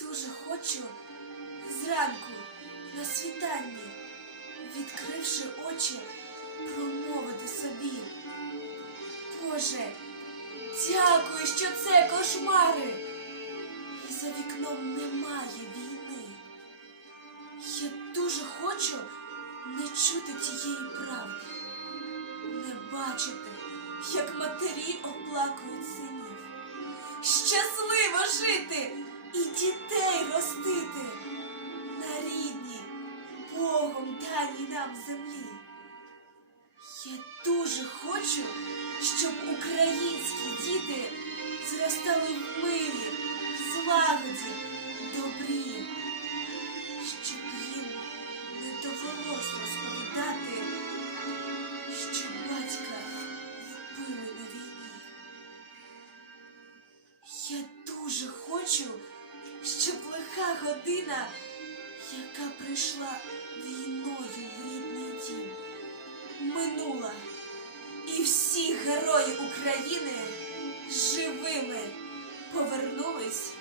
дуже хочу зранку на світанні, відкривши очі, промовити собі. Боже, дякую, що це кошмари. І за вікном немає війни. Я дуже хочу не чути тієї правди, не бачити, як матері оплакують синів. Щасливо жити і дітей ростити на рідній, Богом даній нам землі. Я дуже хочу, щоб українські діти зростали в мирі, в злагоді, добрі, щоб їм не довелось розповідати, що батька вбили на війні. Я дуже хочу, щоб лиха година, яка прийшла війною в рідний дім, минула, і всі герої України живими повернулись.